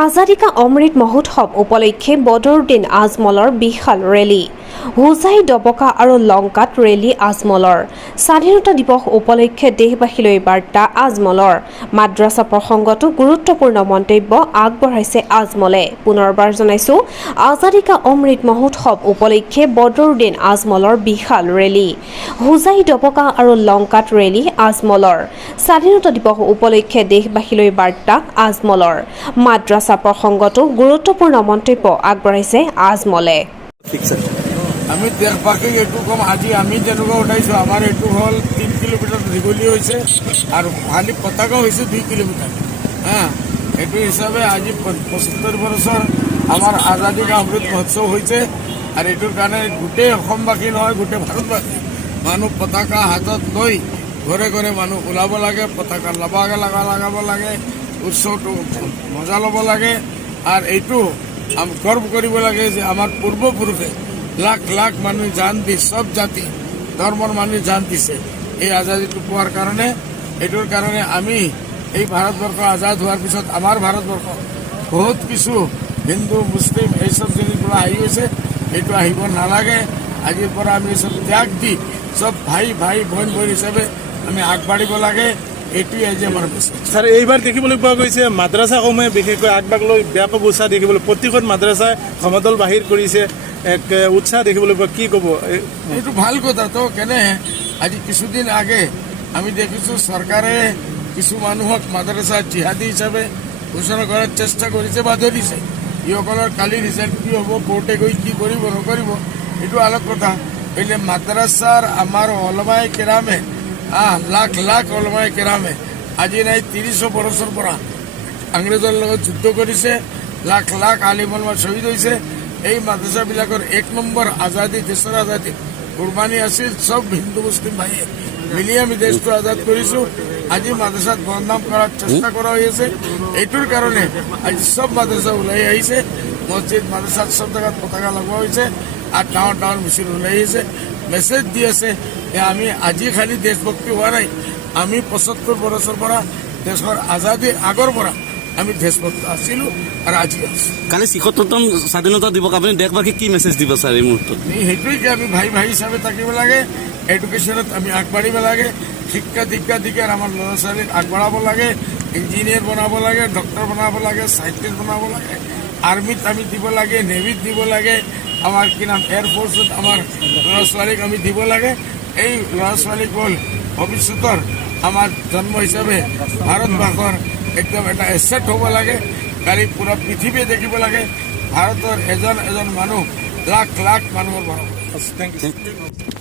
আজাদী কা অমৃত মহোৎসৱ উপলক্ষে বদৰুদ্দিন আজমলৰ বিশাল ৰেলী হোজাই ডবকা আৰু লংকাত ৰেলী আজমলৰ স্বাধীনতা দিৱস উপলক্ষে দেশবাসীলৈ বাৰ্তা আজমলৰ মাদ্ৰাছা প্ৰসংগতো গুৰুত্বপূৰ্ণ মন্তব্য আগবঢ়াইছে আজমলে পুনৰবাৰ জনাইছো আজাদী কা অমৃত মহোৎসৱ উপলক্ষে বদৰুদ্দিন আজমলৰ বিশাল ৰেলী হোজাই ডবকা আৰু লংকাত ৰেলী আজমলৰ স্বাধীনতা দিৱস উপলক্ষে দেশবাসীলৈ বাৰ্তা আজমলৰ মাদ্ৰাছা প্ৰসংগতো গুৰুত্বপূৰ্ণ মন্তব্য আগবঢ়াইছে আজমলে আমি দেশবাসীক এইটো কম আজি আমি যেনেকুৱা উঠাইছোঁ আমাৰ এইটো হ'ল 3 কিলোমিটাৰ দীঘলীয়া হৈছে আৰু খালি পতাকা হৈছে 2 কিলোমিটাৰ এইটো হিচাপে আজি 75 বছৰ আমাৰ আজাদী কা অমৃত মহোৎসৱ হৈছে আৰু এইটোৰ কাৰণে গোটেই অসমবাসী নহয় গোটেই ভাৰতবাসী মানুহ পতাকা হাতত লৈ ঘৰে ঘৰে মানুহ ওলাব লাগে পতাকা লগাব লাগে উৎসৱটো মজা ল'ব লাগে আৰু এইটো গৰ্ব কৰিব লাগে যে আমাৰ পূৰ্বপুৰুষে লাখ লাখ মানুহ জান দি সব জাতি ধৰ্মৰ মানুহ জান দিছে এই আজাদীটো পোৱাৰ কাৰণে এইটোৰ কাৰণে আমি এই ভাৰতবৰ্ষ আজাদ হোৱাৰ পিছত আমাৰ ভাৰতবৰ্ষ বহুত কিছু হিন্দু মুছলিম এইসব জিনিসগুলো আহি গৈছে এইটো আহিব নালাগে আজিৰ পৰা আমি সব ত্যাগ দি সব ভাই ভাই বহন বহন হিচাপে আমি আগবাঢ়িব লাগে এইটোৱে আজি আমাৰ মেছেজ ছাৰ এইবাৰ দেখিবলৈ পোৱা গৈছে মাদ্ৰাছাসমূহে বিশেষকৈ আগভাগ লৈ ব্যাপক উৎসাহ দেখিবলৈ প্ৰতিখন মাদ্ৰাছাই সমদল বাহিৰ কৰিছে এক উৎসাহ দেখিবলৈ পোৱা কি ক'ব এইটো ভাল কথা তো কেনে আজি কিছুদিন আগে আমি দেখিছোঁ চৰকাৰে কিছু মানুহক মাদ্ৰাছা জিহাদী হিচাপে ঘোষণা কৰাৰ চেষ্টা কৰিছে বা ধৰিছে ইসকলৰ কালি ৰিজাল্ট কি হ'ব কোৰ্টে গৈ কি কৰিব নকৰিব এইটো অলপ কথা એટલે মাদ্ৰাছাৰ আমাৰ ওলমায়ে কেৰামে লাখ লাখ ওলমায়ে কেৰামে আজি নাই ৩০ বছৰৰ পৰা ইংৰাজৰ লগত যুদ্ধ কৰিছে লাখ লাখ আলিম ওলমা শ্বহীদ হৈছে এই মাদ্ৰাছাবিলাকৰ 1 নম্বৰ আজাদী দেশৰ আজাদী কুৰবানী আছিল সব হিন্দু মুছলিম ভাইয়ে মিলি আমি দেশটো আজাদ কৰিছোঁ আজি মাদ্ৰাছাত বদনাম কৰাৰ চেষ্টা কৰা হৈ আছে এইটোৰ কাৰণে আজি সব মাদ্ৰাছা ওলাই আহিছে মছজিদ মাদ্ৰাছাত সব জেগাত পতাকা লগোৱা হৈছে আৰু ডাঙৰ ডাঙৰ মিছিল ওলাই আহিছে মেছেজ দি আছে যে আমি আজি খালি দেশভক্তি হোৱা নাই আমি 75 বছৰৰ পৰা দেশৰ আজাদীৰ আগৰ পৰা আমি দেশভক্ত আছিলোঁ আৰু আজি আছোঁ কালি ৭৬তম স্বাধীনতা দিৱস আপুনি দেশবাসীক কি মেছেজ দিব ছাৰ এই মুহূৰ্তত সেইটোৱে কি আমি ভাই ভাই হিচাপে থাকিব লাগে এডুকেশ্যনত আমি আগবাঢ়িব লাগে শিক্ষা দীক্ষা দিশৰ আমাৰ ল'ৰা ছোৱালীক আগবঢ়াব লাগে ইঞ্জিনিয়াৰ বনাব লাগে ডক্টৰ বনাব লাগে চাইণ্টিষ্ট বনাব লাগে আৰ্মিত আমি দিব লাগে নেভিত দিব লাগে আমাৰ কি নাম এয়াৰফ'ৰ্চত আমাৰ ল'ৰা ছোৱালীক আমি দিব লাগে এই ল'ৰা ছোৱালীক হ'ল ভৱিষ্যতৰ আমাৰ জন্ম হিচাপে ভাৰতবৰ্ষৰ একদম এটা এছেট হ'ব লাগে কালি পুৰা পৃথিৱীয়ে দেখিব লাগে ভাৰতৰ এজন এজন মানুহ লাখ লাখ মানুহৰ বনাব। Thank U